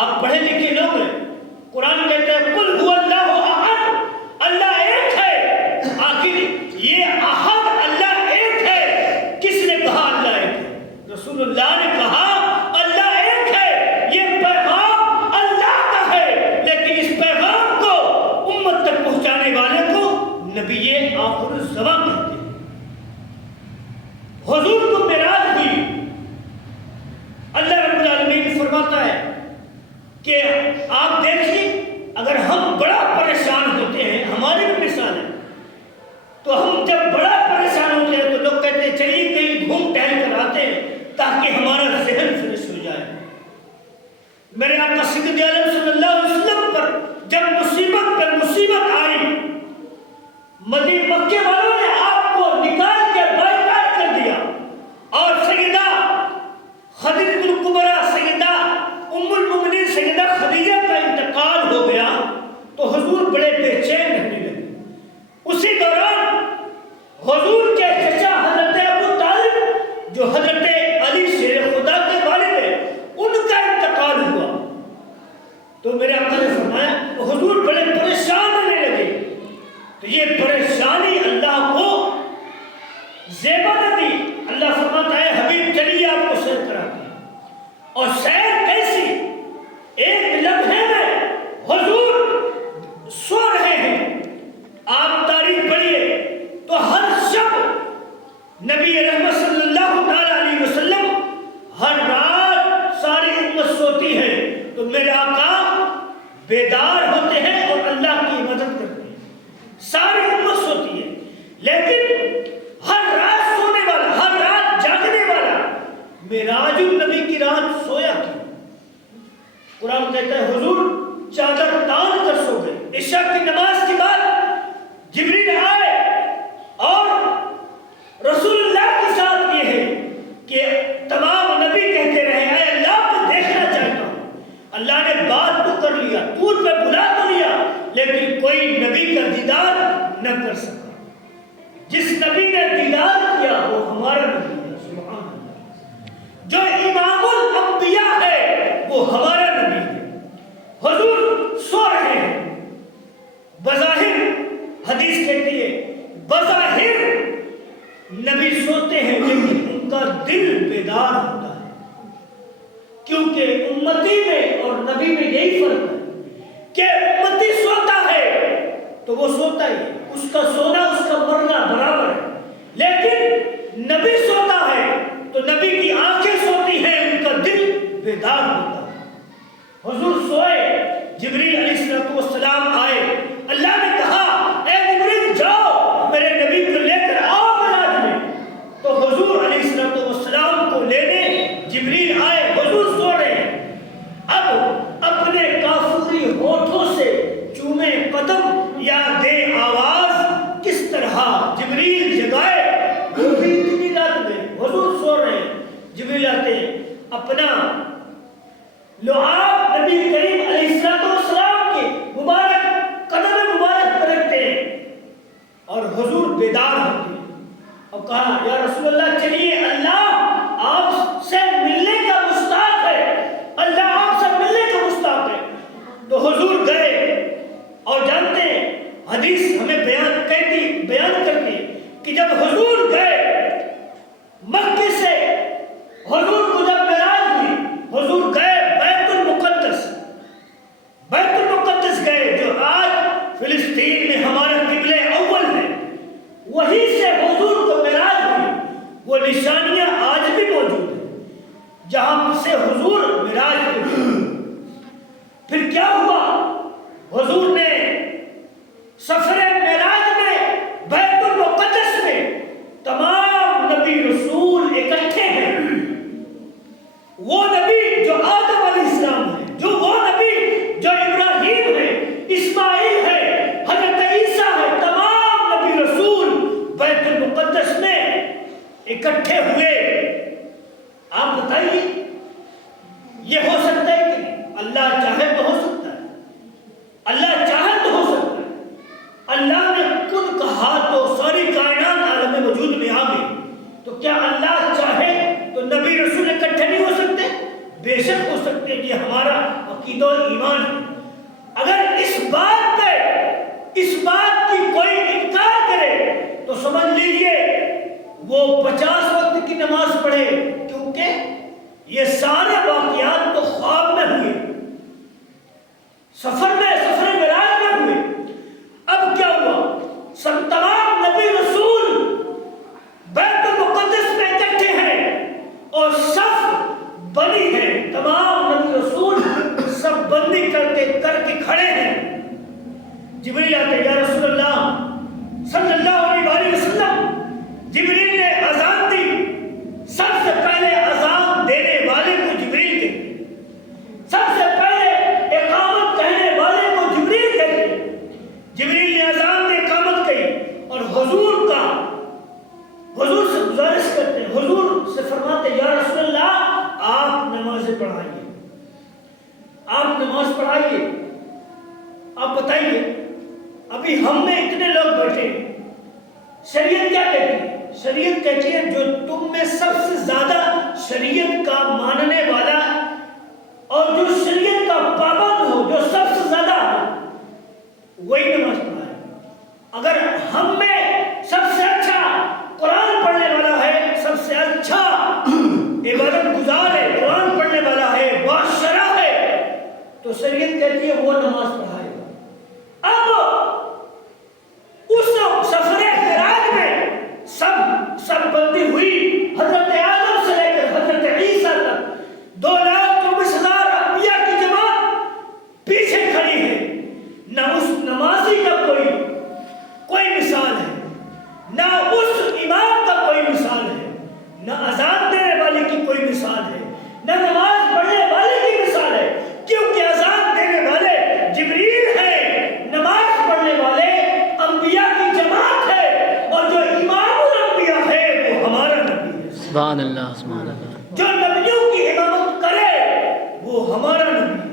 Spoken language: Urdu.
آپ پڑھے لکھے لوگ ہیں، قرآن کہتا ہے قل هو اللہ احد، اللہ ایک ہے۔ آخر یہ احد اللہ ایک ہے کس نے کہا اللہ ایک ہے؟ رسول اللہ نے کہا اللہ ایک ہے، یہ پیغام اللہ کا ہے، لیکن اس پیغام کو امت تک پہنچانے والے کو نبی آخر الزماں کہتے ہیں۔ حضور کو معراج ہوئی، اللہ رب العالمین فرماتا ہے کہ آپ دیکھیں اگر ہم بڑا پریشان ہوتے ہیں، ہماری بھی مثال ہے، تو ہم جب بڑا پریشان ہوتے ہیں تو لوگ کہتے ہیں چلیے کہیں گھوم ٹہل کر آتے ہیں تاکہ ہمارا ذہن فریش ہو جائے۔ میرے آقا سید عالم صلی اللہ علیہ وسلم پر جب مصیبت پر مصیبت آئی، مکے والوں نے آپ کو نکال کے بائیکاٹ کر دیا، اور سیدہ خدیجہ الکبریٰ، سیدہ ام المؤمنین سیدہ خدیجہ کا انتقال ہو گیا، تو حضور بڑے بے چین رہنے لگے۔ اسی دوران حضور کے چچا حضرت ابو طالب جو حضرت علی شیر خدا کے والد ہیں، ان کا انتقال ہوا، تو میرے آقا نے فرمایا حضور بڑے پریشان رہنے لگے۔ تو یہ پریشانی اللہ کو زیبا نہ دی، اللہ فرماتا ہے حبیب چلیے آپ کو سیر کراتے ہیں، اور سیر کیسی؟ ایک لمحے میں حضور سو رہے ہیں، آپ تاریخ پڑھیے تو ہر شب نبی رحمت صلی اللہ تعالی علیہ وسلم، ہر رات ساری امت سوتی ہے تو میرے آقا بیدار ہوتے ہیں اور اللہ کی مدد کرتے ہیں، ساری امت سوتی ہے، لیکن ہر رات سونے والا، ہر رات جاگنے والا معراج النبی کی رات سویا کیوں؟ قرآن کہتا ہے حضور چادر تان کر سو گئے۔ عشاء کی نماز کے بعد جبریل آئے اور رسول اللہ کے ساتھ یہ ہے کہ تمام نبی کہتے رہے اے اللہ میں دیکھنا چاہتا ہوں۔ اللہ نے بات تو کر لیا، طور پہ بلا تو لیا، لیکن کوئی نبی کا دیدار نہ کر سکا۔ جس نبی نے دیدار کیا وہ ہمارا نبی ہے، سبحان اللہ۔ جو امام الانبیاء ہے وہ ہمارا نبی ہے۔ حضور سو رہے ہیں، بظاہر حدیث کہتی ہے بظاہر نبی سوتے ہیں لیکن ان کا دل بیدار ہوتا ہے، کیونکہ امتی میں اور نبی میں یہی فرق ہے کہ امتی سوتا ہے تو وہ سوتا ہی ہے، اس کا سونا اس کا مرنا برابر ہے، لیکن نبی سوتا ہے تو نبی کی آنکھیں سوتی ہیں، ان کا دل بیدار ہوتا ہے۔ حضور سوئے، جبریل علیہ السلام آئے، اللہ نے کہا اے جبریل جاؤ میرے نبی کو لے کر آؤ معراج میں، تو حضور علیہ السلام کو لینے جبریل آئے، حضور سو رہے ہیں، اب اپنے کافوری ہونٹوں سے چومے قدم یا دے آواز، کس طرح جبریل جگائے، وہ بھی اتنی رات میں حضور سو رہے ہیں، جبریل آتے ہیں، اپنا لعاب نبی کریم علیہ السلام کے مبارک قدم مبارک پر رکھتے ہیں اور حضور بیدار ہوتے ہیں، اور کہا یا رسول اللہ چلیے اللہ آپ سے ملنے کا مشتاق ہے، اللہ آپ سے ملنے کا مشتاق ہے۔ تو حضور گئے، اور جانتے ہیں حدیث ہمیں بیان کرتی کہ جب حضور گئے مکے سے، حضور کو جب معراج ہوئی، حضور گئے بیت المقدس گئے، جو آج فلسطین میں ہمارا قبلہ اول ہے، وہیں سے حضور کو معراج ہوئی، وہ نشانیاں آج بھی موجود ہیں جہاں سے حضور معراج ہوئی۔ پھر کیا ہوا؟ حضور نے سفر معراج میں بیت المقدس میں تمام نبی رسول اکٹھے ہیں، وہ نبی جو آدم علیہ السلام ہے، جو وہ نبی جو ابراہیم ہے، اسماعیل ہے، حضرت عیسیٰ ہے، تمام نبی رسول بیت المقدس میں اکٹھے ہوئے۔ آپ بتائیے یہ ہو سکتا ہے کہ نہیں؟ اللہ چاہے تو ہو سکتا ہے، اللہ چاہے تو ہو سکتا ہے۔ اللہ نے کن کہا تو ساری کائنات عالم وجود میں آ گئی، تو کیا اللہ چاہے تو نبی رسول اکٹھے نہیں ہو سکتے؟ بے شک ہو سکتے۔ سکتے ہیں، یہ ہمارا عقیدہ و ایمان ہے۔ اگر اس بات کی کوئی انکار کرے تو سمجھ لیجئے وہ 50 وقت کی نماز پڑھے، کیونکہ یہ سارے واقعات تو خواب میں ہوئے، سفر معراج میں ہوئے۔ اب کیا ہوا؟ سب تمام نبی رسول بیت المقدس میں اکٹھے ہیں اور صف بنی ہے، تمام نبی رسول سب بندی کر کے کھڑے ہیں۔ جبریل آتے، یا رسول اللہ صلی اللہ علیہ وسلم، جبریل نے اذان دی۔ سب سے پہلے اذان دینے والے کو جبریل کہتے، سب سے پہلے اقامت کہنے والے کو جبریل کہتے۔ جبریل نے اذان دے، اقامت کہی، اور حضور سے گزارش کرتے ہیں، حضور سے فرماتے، یا رسول اللہ آپ نماز پڑھائیے، آپ نماز پڑھائیے۔ آپ بتائیے، ابھی ہم میں اتنے لوگ بیٹھے ہیں، شریعت کیا کہتی ہے؟ شریعت کہتی ہے جو تم میں سب سے زیادہ شریعت کا ماننے والا اور جو شریعت کا پابند ہو، جو سب سے زیادہ ہو، وہی نماز پڑھائے۔ اگر ہم میں سب سے اچھا قرآن پڑھنے والا ہے، سب سے اچھا عبادت گزار ہے، قرآن پڑھنے والا ہے، باشرح ہے، تو شریعت کہتی ہے وہ نماز پڑھائے گا۔ اب اس سفر معراج میں سب بندی ہوئی، حضرت آدم سے لے کر حضرت عیسیٰ تک 2,24,000 انبیاء کی جماعت پیچھے کھڑی ہے۔ نہ اس نمازی کا کوئی مثال ہے، نہ اس امام کا کوئی مثال ہے، نہ اذان دینے والے کی کوئی مثال ہے، نہ نماز پڑھنے والے کی مثال ہے، کیونکہ اذان دینے والے جبریل ہیں، نماز پڑھنے والے انبیاء کی جماعت ہے، اور جو امام الانبیاء ہے وہ ہمارا نبی ہے۔ سبحان اللہ، سبحان اللہ۔ جو نبیوں کی امامت کرے وہ ہمارا نبی ہے۔